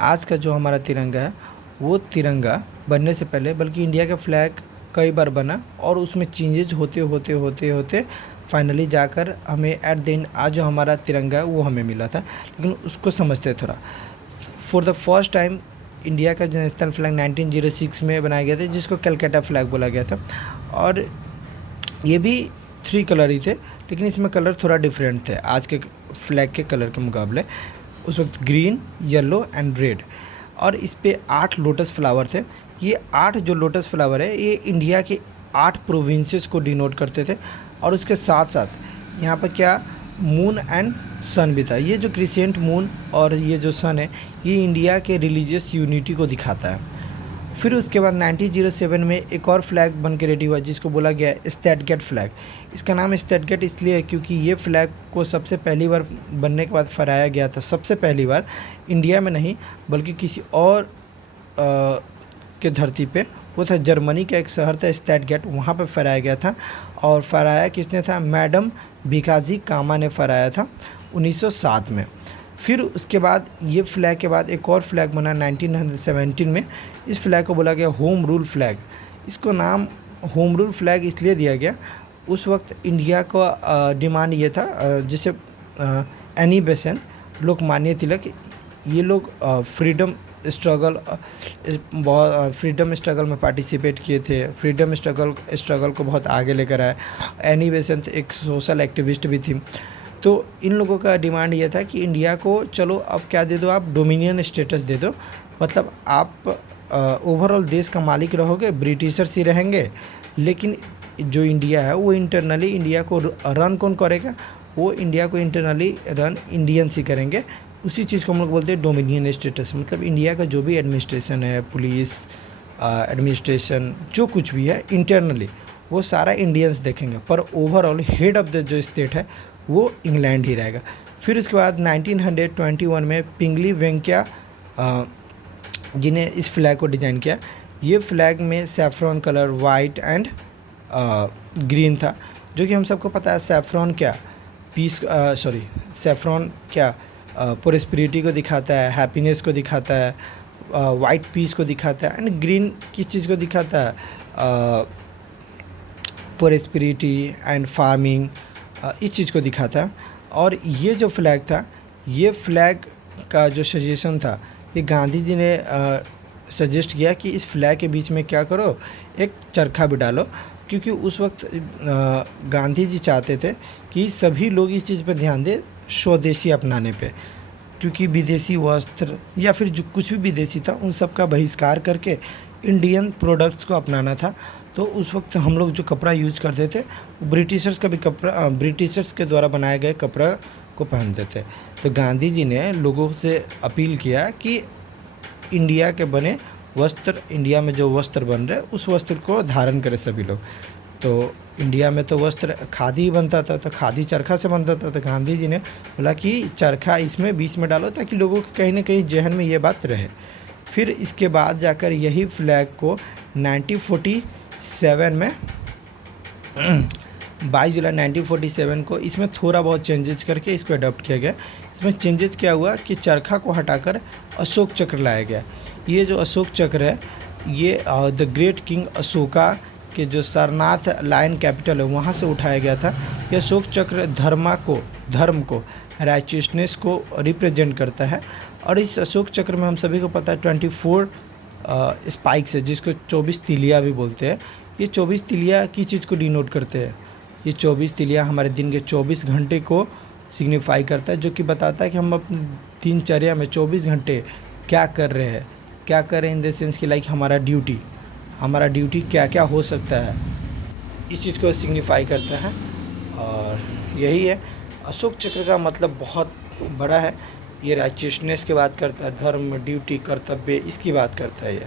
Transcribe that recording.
आज का जो हमारा तिरंगा है वो तिरंगा बनने से पहले बल्कि इंडिया का फ्लैग कई बार बना और उसमें चेंजेज होते होते होते होते फाइनली जाकर हमें एट द एंड आज जो हमारा तिरंगा है वो हमें मिला था। लेकिन उसको समझते हैं थोड़ा। For the first time India का जो नेशनल फ्लैग 1906 में बनाया गया था, जिसको कलकत्ता फ्लैग बोला गया था। और ये भी 3 कलर ही थे, लेकिन इसमें कलर थोड़ा डिफरेंट थे आज के फ्लैग के कलर के मुकाबले। उस वक्त ग्रीन, येलो एंड रेड, और इस पे 8 लोटस फ्लावर थे। ये 8 जो लोटस फ्लावर है ये इंडिया के 8 प्रोविंसेस को डिनोट करते थे। और उसके साथ साथ यहाँ पर क्या, मून एंड सन भी था। ये जो क्रिसेंट मून और ये जो सन है ये इंडिया के रिलीजियस यूनिटी को दिखाता है। फिर उसके बाद 1907 में एक और फ्लैग बन के रेडी हुआ जिसको बोला गया है स्टेटगेट फ्लैग। इसका नाम स्टेटगेट इसलिए है क्योंकि ये फ्लैग को सबसे पहली बार बनने के बाद फहराया गया था, सबसे पहली बार इंडिया में नहीं बल्कि किसी और के धरती पे। वो था जर्मनी का एक शहर था स्टेटगेट, वहाँ पे फहराया गया था। और फहराया किसने था, मैडम भिकाजी कामा ने फहराया था 1907 में। फिर उसके बाद ये फ्लैग के बाद एक और फ्लैग बना 1917 में। इस फ्लैग को बोला गया होम रूल फ्लैग। इसको नाम होम रूल फ्लैग इसलिए दिया गया, उस वक्त इंडिया का डिमांड ये था, जैसे एनी बेसेंट, लोकमान्य तिलक, ये लोग फ्रीडम स्ट्रगल में पार्टिसिपेट किए थे। फ्रीडम स्ट्रगल को बहुत आगे लेकर आए। एनी बेसेंट एक सोशल एक्टिविस्ट भी थी। तो इन लोगों का डिमांड ये था कि इंडिया को चलो अब क्या दे दो, आप डोमिनियन स्टेटस दे दो, मतलब आप ओवरऑल देश का मालिक रहोगे, ब्रिटिशर्स ही रहेंगे, लेकिन जो इंडिया है वो इंटरनली इंडिया को रन कौन करेगा, वो इंडिया को इंटरनली रन इंडियंस ही करेंगे। उसी चीज़ को हम लोग बोलते हैं डोमिनियन स्टेटस। मतलब इंडिया का जो भी एडमिनिस्ट्रेशन है, पुलिस एडमिनिस्ट्रेशन, जो कुछ भी है इंटरनली वो सारा इंडियंस देखेंगे, पर ओवरऑल हेड ऑफ द जो स्टेट है वो इंग्लैंड ही रहेगा। फिर उसके बाद 1921 में पिंगली वेंकैया जिन्हें इस फ्लैग को डिज़ाइन किया। ये फ्लैग में saffron colour, white and green था, जो कि हम सबको पता है सैफ्रॉन क्या सैफ्रॉन क्या प्रोस्पेरिटी को दिखाता है, हैप्पीनेस को दिखाता है, वाइट पीस को दिखाता है, एंड ग्रीन किस चीज़ को दिखाता है, प्रोस्पेरिटी एंड फार्मिंग, इस चीज़ को दिखाता है। और ये जो फ्लैग था, ये फ्लैग का जो सजेशन था, ये गांधी जी ने सजेस्ट किया कि इस फ्लैग के बीच में क्या करो, एक चरखा भी डालो, क्योंकि उस वक्त गांधी जी चाहते थे कि सभी लोग इस चीज़ पर ध्यान दें, स्वदेशी अपनाने पे, क्योंकि विदेशी वस्त्र या फिर जो कुछ भी विदेशी था उन सब का बहिष्कार करके इंडियन प्रोडक्ट्स को अपनाना था। तो उस वक्त हम लोग जो कपड़ा यूज करते थे ब्रिटिशर्स का भी कपड़ा, ब्रिटिशर्स के द्वारा बनाए गए कपड़ा को पहनते थे। तो गांधी जी ने लोगों से अपील किया कि इंडिया के बने वस्त्र, इंडिया में जो वस्त्र बन रहे उस वस्त्र को धारण करें सभी लोग। तो इंडिया में तो वस्त्र खादी ही बनता था, तो खादी चरखा से बनता था। तो गांधी जी ने बोला कि चरखा इसमें बीच में डालो ताकि लोगों के कहीं ना कहीं जहन में ये बात रहे। फिर इसके बाद जाकर यही फ्लैग को 1947 में 22 जुलाई 1947 को इसमें थोड़ा बहुत चेंजेस करके इसको अडॉप्ट किया गया। इसमें चेंजेस क्या हुआ कि चरखा को हटाकर अशोक चक्र लाया गया। ये जो अशोक चक्र है ये द ग्रेट किंग अशोका के जो सारनाथ लायन कैपिटल है वहाँ से उठाया गया था। यह अशोक चक्र धर्म को राइचियसनेस को रिप्रेजेंट करता है। और इस अशोक चक्र में हम सभी को पता है 24 स्पाइक्स है, जिसको 24 तिलिया भी बोलते हैं। ये 24 तिलिया की चीज़ को डिनोट करते हैं। ये 24 तिलिया हमारे दिन के 24 घंटे को सिग्निफाई करता है, जो कि बताता है कि हम अपनी दिनचर्या में 24 घंटे क्या कर रहे हैं, इन द सेंस कि लाइक हमारा ड्यूटी क्या क्या हो सकता है, इस चीज़ को सिग्निफाई करता है। और यही है अशोक चक्र का मतलब बहुत बड़ा है। ये राइचियसनेस की बात करता है, धर्म, ड्यूटी, कर्तव्य, इसकी बात करता है ये।